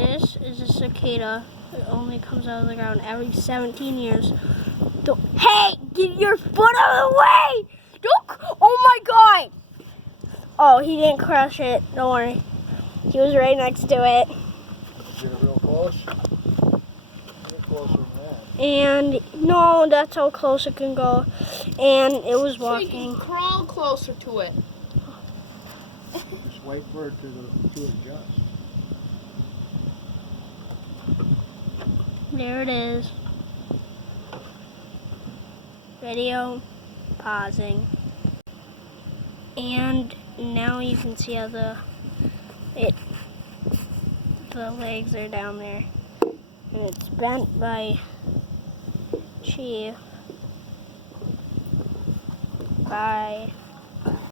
This is a cicada. It only comes out of the ground every 17 years. Hey, get your foot out of the way! Oh my God! Oh, he didn't crush it. Don't worry. He was right next to it. Get it real close. Get closer than that. And no, that's how close it can go. And it was walking. So you can crawl closer to it. Just wait for it to adjust. There it is. Video pausing. And now you can see how the legs are down there. And it's bent by Chief. Bye.